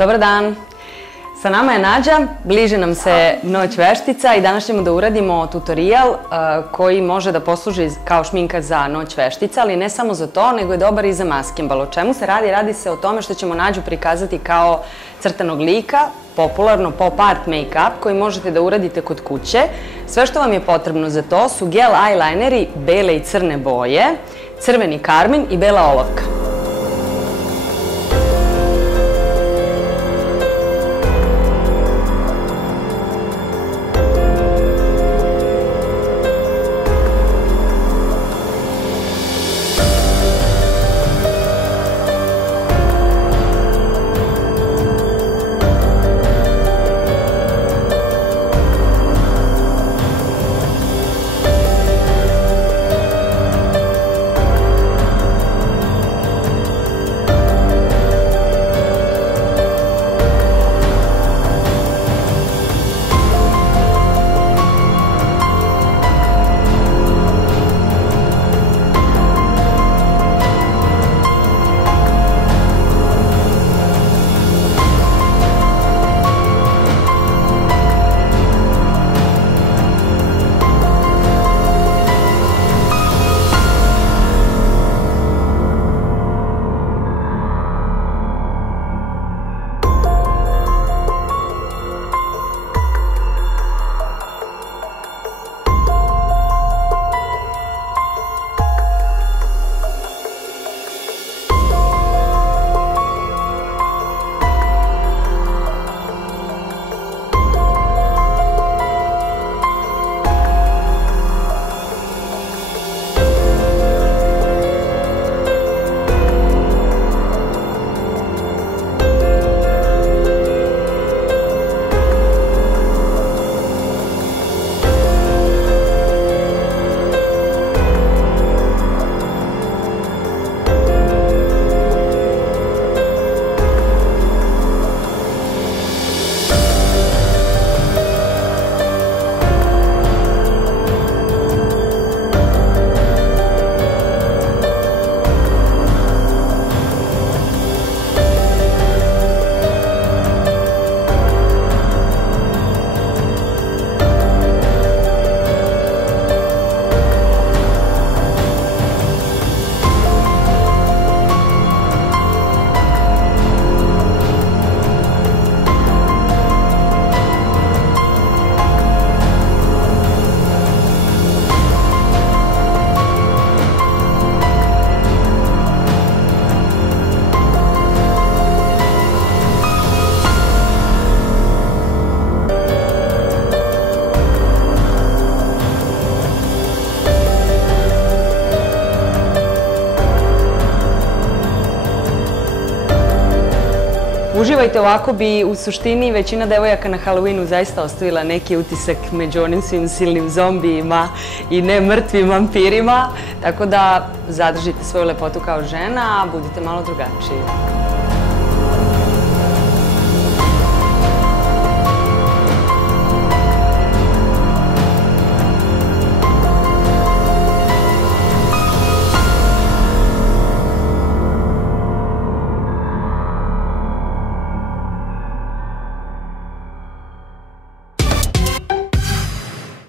Dobar dan! Sa nama je Nađa, bliže nam se Noć veštica i danas ćemo da uradimo tutorial koji može da posluži kao šminka za Noć veštica, ali ne samo za to, nego je dobar i za maskembal. O čemu se radi? Radi se o tome što ćemo Nađu prikazati kao crtanog lika, popularno pop art make-up koji možete da uradite kod kuće. Sve što vam je potrebno za to su gel eyelineri bele i crne boje, crveni karmin i bela olovka. Uživajte, ovako bi u suštini većina devojaka na Halloweenu zaista ostavila neki utisak među onim svim silnim zombijima i ne mrtvim vampirima, tako da zadržite svoju lepotu kao žena, a budite malo drugačiji.